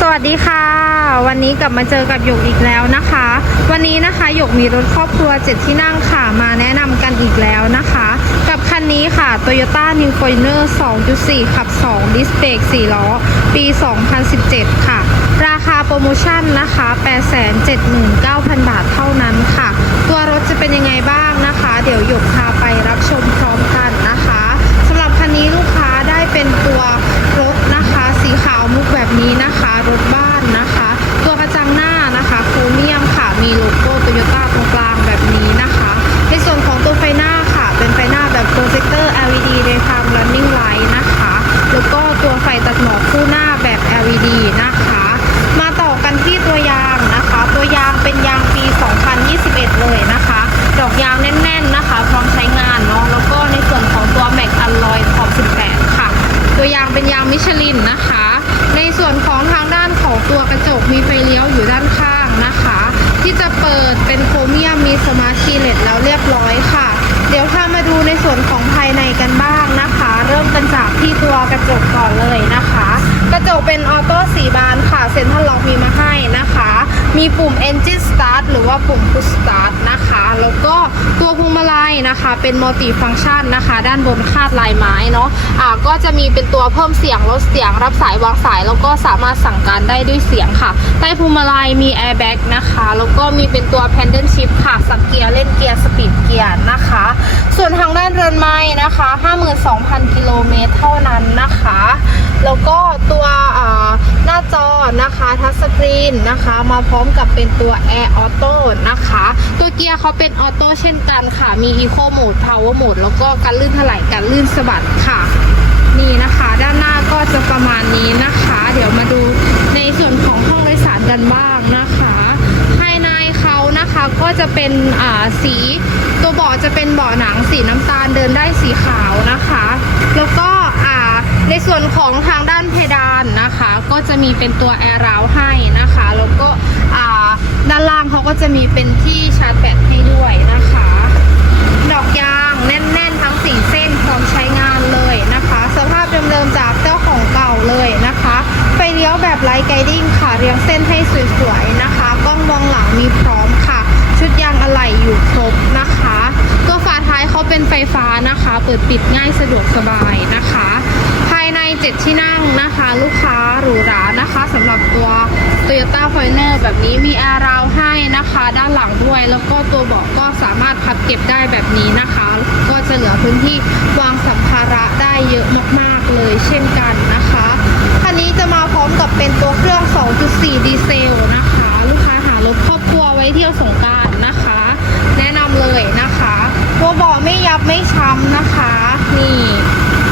สวัสดีค่ะ วันนี้กลับมาเจอกับหยกอีกแล้วนะคะ วันนี้นะคะหยกมีรถครอบครัวเจ็ดที่นั่งค่ะมาแนะนำกันอีกแล้วนะคะ กับคันนี้ค่ะ Toyota New Fortuner 2.4 ขับ 2 ดิสเบรก4ล้อ ปี 2017 ค่ะ ราคาโปรโมชั่นนะคะ 879,000 บาทเท่านั้นค่ะ ตัวรถจะเป็นยังไงบ้างนะคะ เดี๋ยวหยก นะคะ มาต่อกันที่ตัวยางนะคะ ตัวยางเป็นยางปี 2021 เลยนะคะ ดอกยางแน่น ๆนะคะ พร้อมใช้งานเนาะแล้วก็ในส่วนของตัวแม็กอัลลอยขอบ18 ค่ะ ตัวยางเป็นยางมิชลินนะคะ ในส่วนของทางด้านของตัวกระจกมีไฟเลี้ยวอยู่ด้านข้างนะคะ ที่จะเปิดเป็นโครเมียมมีสมาร์ทคีเลสแล้วเรียบร้อยค่ะ เดี๋ยวถ้ามาดูในส่วนของภายในกันบ้างนะคะ เริ่มกันจากที่ตัวกระจกก่อนเลยนะคะ กระจกเป็นออโต้สีบานค่ะเซ็นทรัลล็อกมีมาให้นะคะ มีปุ่ม Engine Start หรือว่าปุ่ม Push Start นะคะ แล้วก็ตัวพวงมาลัยนะคะ เป็นมัลติฟังชันนะคะ ด้านบนคาดลายไม้เนาะอ่าก็จะมีเป็นตัวเพิ่มเสียงลดเสียงรับสายวางสาย แล้วก็สามารถสั่งการได้ด้วยเสียงค่ะใต้พวงมาลัยมี Airbag นะคะ แล้วก็มีเป็นตัว Pendant Shift ค่ะสับเกียร์เล่นเกียร์สปีดเกียร์นะคะ ส่วนทางด้านเรือนไม้นะคะ 52,000 กิโลเมตรเท่านั้นนะคะ แล้วก็ตัวหน้าจอนะคะทัชสกรีนนะคะ มาพร้อมกับเป็นตัว Air Auto นะคะ ตัวเกียร์เขาเป็นออโต้เช่นกันค่ะ มี Eco Mode Power Mode แล้วก็การลื่นถลายการลื่นสะบัดค่ะ นี่นะคะด้านหน้าก็จะประมาณนี้นะคะ เดี๋ยวมาดูในส่วนของห้องโดยสารกันบ้างนะคะ ภายในเขานะคะก็จะเป็นสี บาะจะเป็นเบาะหนังสีน้ำตาลเดินได้สีขาวนะคะ แล้วก็อ่าในส่วนของทางด้านเพดานนะคะ ก็จะมีเป็นตัวแอร์ราวให้นะคะ แล้วก็อ่าด้านล่างเขาก็จะมีเป็นที่ชาร์จแบตให้ด้วยนะคะ ดอกยางแน่นๆทั้งสี่เส้นพร้อมใช้งานเลยนะคะ สภาพเดิมๆจากเจ้าของเก่าเลยนะคะ ไฟเลี้ยวแบบไลท์ไกดิ้งค่ะเรียงเส้นให้สวยๆ ฟฟ้านะคะ เปิดปิดง่ายสะดวกสบายนะคะ ภายใน 7 ที่นั่งนะคะ ลูกค้าหรูหรานะคะสำหรับตัว Toyota f o r t u n e r แบบนี้มีแอร์ราวให้นะคะ ด้านหลังด้วย แล้วก็ตัวเบาะก็สามารถพับเก็บได้แบบนี้นะคะ ก็จะเหลือพื้นที่วางสัมภาระได้เยอะมากๆเลยเช่นกันนะคะคันนี้จะมา นี่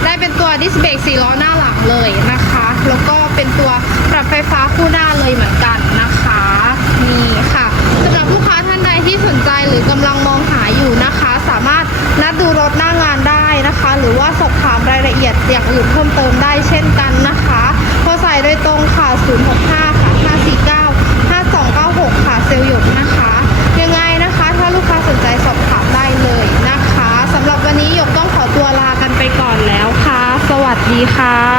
ได้เป็นตัวดิสเบรกสีล้อหน้าหลังเลยนะคะ แล้วก็เป็นตัวปรับไฟฟ้าคู่หน้าเลยเหมือนกันนะคะนี่ค่ะสำหรับลูกค้าท่านใดที่สนใจหรือกำลังมองหาอยู่นะคะ สามารถนัดดูรถหน้างานได้นะคะ หรือว่าสอบถามรายละเอียดอย่างอื่นเพิ่มเติมได้เช่นกันนะคะ ดีค่ะ